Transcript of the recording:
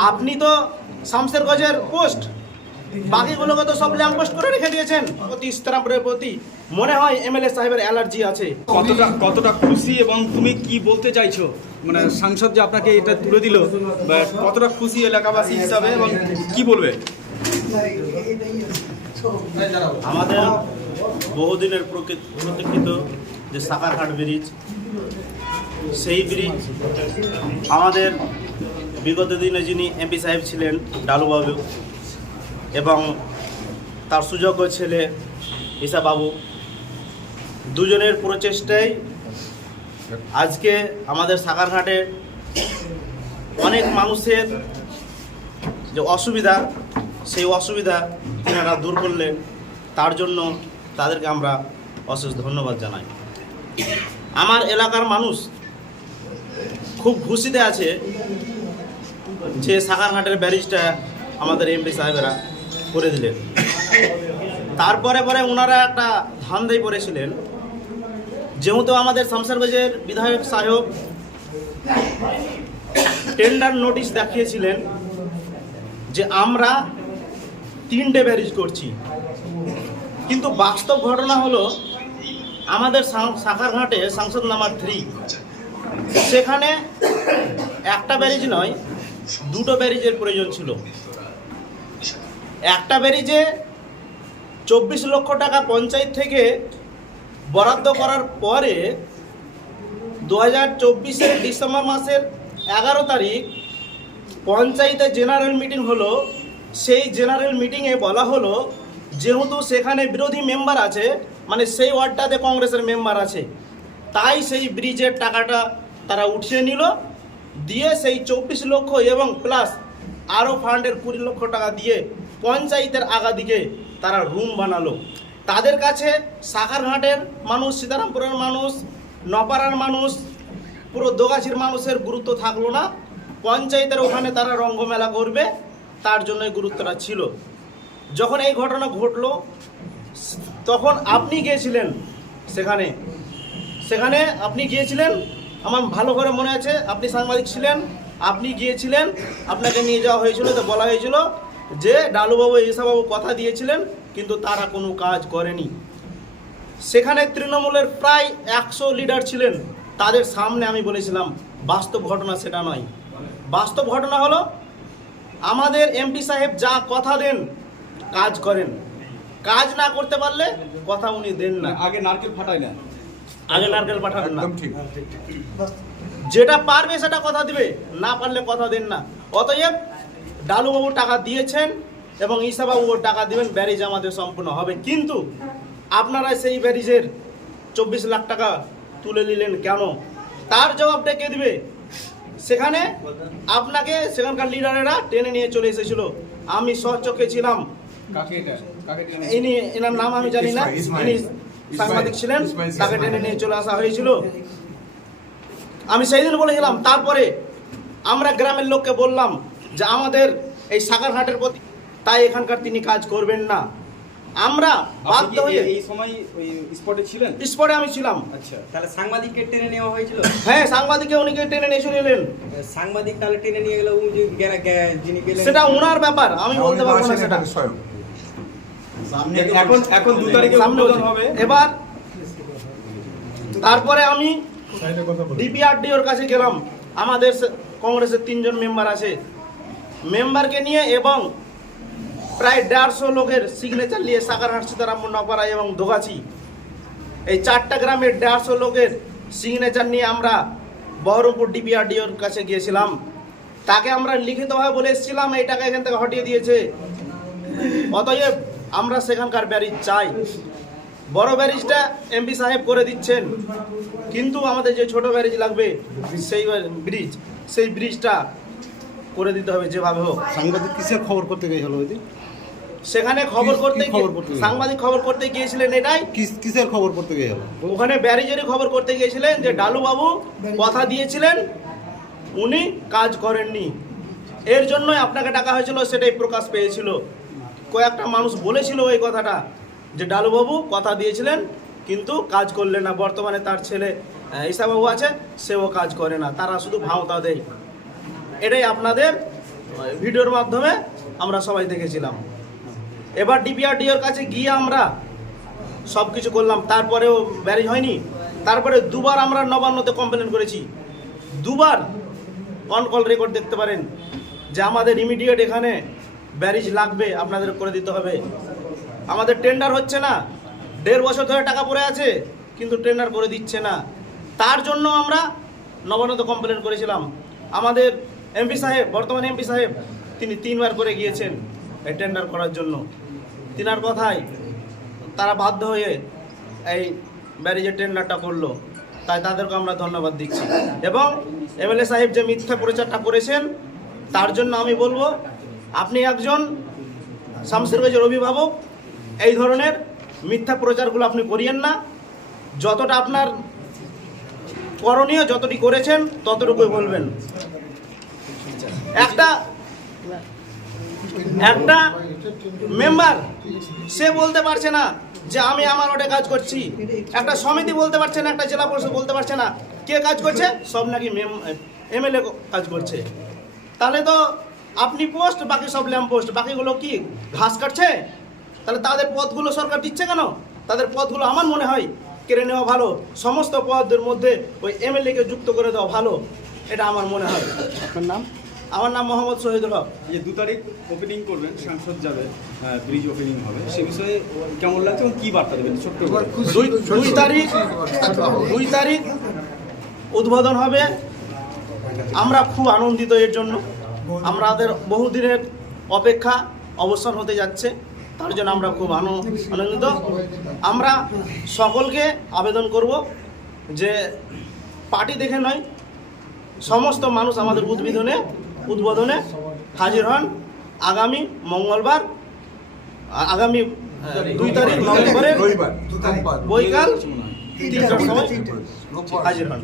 আপনি তো শামসেরগঞ্জের পোস্ট। বাকিগুলোকে তো সব ল্যাম্প পোস্ট করে রেখে দিয়েছেন। প্রতি ইস্তারামপুরের প্রতি মনে হয় এমএলএ সাহেবের অ্যালার্জি আছে। কতটা কতটা খুশি এবং তুমি কি বলতে চাইছো? মানে সাংসদ যে আপনাকে এটা তুলে দিল কতটা খুশি এলাকাবাসী হিসাবে এবং কি বলবে? আমাদের বহুদিনের প্রকৃত- প্রতীক্ষিত যে সাকারহাট ব্রিজ সেই ব্রিজ আমাদের বিগত দিনে যিনি এমপি সাহেব ছিলেন, ডালুবাবু, এবং তার সুযোগ্য ছেলে ঈশাবাবু, দুজনের প্রচেষ্টায় আজকে আমাদের সাকারহাটে অনেক মানুষের যে অসুবিধা, সেই অসুবিধা তিনারা দূর করলেন। তার জন্য তাদেরকে আমরা অশেষ ধন্যবাদ জানাই। আমার এলাকার মানুষ খুব খুশিতে আছে যে সাকারহাটের ব্যারিজটা আমাদের এমপি সাহেবেরা করে দিলেন। তারপরে পরে ওনারা একটা ধান্দায় পড়েছিলেন। যেহেতু আমাদের শামসারগঞ্জের বিধায়ক সাহেব টেন্ডার নোটিশ দেখিয়েছিলেন যে আমরা তিনটে ব্যারিজ করছি। কিন্তু বাস্তব ঘটনা হলো আমাদের সা- সাখারঘাটে সাংসদ নাম্বার থ্রি সেখানে একটা ব্যারিজ নয় দুটো ব্যারিজের প্রয়োজন ছিল। একটা ব্যারিজে চব্বিশ লক্ষ টাকা পঞ্চায়েত থেকে বরাদ্দ করার পরে দু হাজার চব্বিশের ডিসেম্বর মাসের এগারো তারিখ পঞ্চায়েতে জেনারেল মিটিং হলো। সেই জেনারেল মিটিংয়ে বলা হলো, যেহেতু সেখানে বিরোধী মেম্বার আছে মানে সেই ওয়ার্ডটাতে কংগ্রেসের মেম্বার আছে, তাই সেই ব্রিজের টাকাটা তারা উঠিয়ে নিল। দিয়ে সেই চব্বিশ লক্ষ এবং প্লাস আরও ফান্ডের কুড়ি লক্ষ টাকা দিয়ে পঞ্চায়েতের আগা দিকে তারা রুম বানালো। তাদের কাছে সাকারঘাটের মানুষ, সীতারামপুরের মানুষ, নপাড়ার মানুষ, পুরো দোগাছির মানুষের গুরুত্ব থাকল না। পঞ্চায়েতের ওখানে তারা রঙ্গমেলা করবে, তার জন্যই গুরুত্বটা ছিল। যখন এই ঘটনা ঘটলো, তখন আপনি গিয়েছিলেন সেখানে। সেখানে আপনি গিয়েছিলেন আমার ভালো করে মনে আছে, আপনি সাংবাদিক ছিলেন, আপনি গিয়েছিলেন, আপনাকে নিয়ে যাওয়া হয়েছিল, তো বলা হয়েছিল যে ডালুবাবু, ঈশাবাবু কথা দিয়েছিলেন, কিন্তু তারা কোনো কাজ করেনি। সেখানে তৃণমূলের প্রায় একশো লিডার ছিলেন। তাদের সামনে আমি বলেছিলাম, বাস্তব ঘটনা সেটা নয়। বাস্তব ঘটনা হলো, আমাদের এমপি সাহেব যা কথা দেন, কাজ করেন। কাজ না করতে পারলে কথা উনি দেন না। আগে নারকেল ফাটায় না আগে নারকেল পাঠাবেন না। ঠিক। যেটা পারবে সেটা কথা দিবে না পারলে কথা দেন না। অতএব ডালুবাবু টাকা দিয়েছেন এবং ঈশাবাবু টাকা দিবেন ব্যারিজ আমাদের সম্পূর্ণ হবে। কিন্তু আপনারা সেই ব্যারিজের চব্বিশ লাখ টাকা তুলে নিলেন কেন? তার জবাবটা কে দিবে? সেখানে আপনাকে সেখানকার লিডারেরা টেনে নিয়ে চলে এসেছিল। আমি সচক্ষে ছিলাম। কাকে এটা? কাকে টেনে- ইনি এনার নাম আমি জানি না। ইনি। সাংবাদিক ছিলেন তাকে টেনে নিয়ে চলে আসা হয়েছিল। আমি সেই দিন বলেছিলাম তারপরে আমরা গ্রামের লোককে বললাম যে আমাদের এই সাগরহাটের প্রতি তাই এখানকার তিনি কাজ করবেন না। আমরা বাধ্য হয়ে এই- সময় ওই স্পটে ছিলেন? স্পটে আমি ছিলাম। আচ্ছা তাহলে সাংবাদিককে টেনে নেওয়া হয়েছিল? হ্যাঁ সাংবাদিকে উনিকে টেনে নিয়ে চলে এলেন। সাংবাদিক তাহলে টেনে নিয়ে গেল যিনি গেলেন। সেটা ওনার ব্যাপার আমি বলতে পারব না সেটা। স্বয়ং। এখন এখন দু তারিখে উদ্বোধন হবে। এবার তারপরে আমি ডিপিআরডিওর কাছে গেলাম। আমাদের কংগ্রেসের তিনজন মেম্বার আছে। মেম্বারকে নিয়ে এবং প্রায় দেড়শো লোকের সিগনেচার নিয়ে সাকারহাট সীতারামপুর নপাড়া এবং দোগাছি। এই চারটা গ্রামের দেড়শো লোকের সিগনেচার নিয়ে আমরা বহরমপুর ডিপিআরডিওর কাছে গিয়েছিলাম। তাকে আমরা লিখিতভাবে বলে এসেছিলাম এই টাকা এখান থেকে হটিয়ে দিয়েছে। অতএব আমরা সেখানকার ব্যারিজ চাই। বড় ব্যারিজটা এমপি সাহেব করে দিচ্ছেন। কিন্তু আমাদের যে ছোট ব্যারিজ লাগবে সেই ব্রিজ সেই ব্রিজটা করে দিতে হবে যেভাবে হোক। সাংবাদিক কিসের খবর করতে গিয়েছিল ওই সেখানে খবর করতে? সাংবাদিক খবর করতে গিয়েছিলেন এটাই। কিস- কিসের খবর করতে গিয়েছিল? ওখানে ব্যারিজেরই খবর করতে গিয়েছিলেন যে ডালু বাবু কথা দিয়েছিলেন উনি কাজ করেননি। এর জন্যই আপনাকে টাকা হয়েছিল সেটাই প্রকাশ পেয়েছিল। কয়েকটা মানুষ বলেছিল এই কথাটা, যে ডালুবাবু কথা দিয়েছিলেন, কিন্তু কাজ করলেন না। বর্তমানে তার ছেলে ঈশাবাবু আছে, সেও কাজ করে না। তারা শুধু ভাওতা দেয়। এটাই আপনাদের ভিডিওর মাধ্যমে আমরা সবাই দেখেছিলাম। এবার ডিপিআরডিওর কাছে গিয়ে আমরা সব কিছু করলাম। তারপরেও ব্যারেজ হয়নি। তারপরে দুবার আমরা নবান্নতে কমপ্লেন করেছি। দুবার অন কল রেকর্ড দেখতে পারেন, যে আমাদের ইমিডিয়েট এখানে ব্যারিজ লাগবে, আপনাদের করে দিতে হবে। আমাদের টেন্ডার হচ্ছে না, দেড় বছর ধরে টাকা পড়ে আছে, কিন্তু টেন্ডার করে দিচ্ছে না। তার জন্য আমরা নবান্নতে কমপ্লেন করেছিলাম। আমাদের এমপি সাহেব, বর্তমান এমপি সাহেব, তিনি তিনবার করে গিয়েছেন এই টেন্ডার করার জন্য। তিনার কথায় তারা বাধ্য হয়ে এই ব্যারিজের টেন্ডারটা করল। তাই তাদেরকে আমরা ধন্যবাদ দিচ্ছি। এবং এমএলএ সাহেব যে মিথ্যা প্রচারটা করেছেন, তার জন্য আমি বলব আপনি একজন শামসেরগঞ্জের অভিভাবক, এই ধরনের মিথ্যা প্রচারগুলো আপনি করিয়েন না। যতটা আপনার করণীয়, যতটি করেছেন, ততটুকুই বলবেন। একটা একটা মেম্বার, সে বলতে পারছে না যে আমি আমার ওটা কাজ করছি। একটা সমিতি বলতে পারছে না, একটা জেলা পরিষদ বলতে পারছে না। কে কাজ করছে? সব নাকি এমএলএ কাজ করছে। তাহলে তো আপনি পোস্ট বাকি সব ল্যাম্প পোস্ট বাকিগুলো কি ঘাস কাটছে? তাহলে তাদের পদগুলো সরকার দিচ্ছে কেন? তাদের পদগুলো আমার মনে হয় কেড়ে নেওয়া ভালো। সমস্ত পদের মধ্যে ওই এমএলএকে যুক্ত করে দেওয়া ভালো। এটা আমার মনে হয়। আপনার নাম? আমার নাম মোহাম্মদ শহীদুল হক। যে দু তারিখ ওপেনিং করবেন সাংসদ যাবে ব্রিজ ওপেনিং হবে। সে বিষয়ে কেমন লাগছে এবং কী বার্তা দেবেন? ছোট্ট দুই দুই তারিখ দুই তারিখ উদ্বোধন হবে। আমরা খুব আনন্দিত এর জন্য। আমাদের বহুদিনের অপেক্ষা অবসর হতে যাচ্ছে তার জন্য আমরা খুব আনো- আনন্দিত। আমরা সকলকে আবেদন করব যে পার্টি দেখে নয় সমস্ত মানুষ আমাদের উদ্বোধনে উদ্বোধনে হাজির হন। আগামী মঙ্গলবার আগামী দুই তারিখ নভেম্বরের বৈকাল হাজির হন।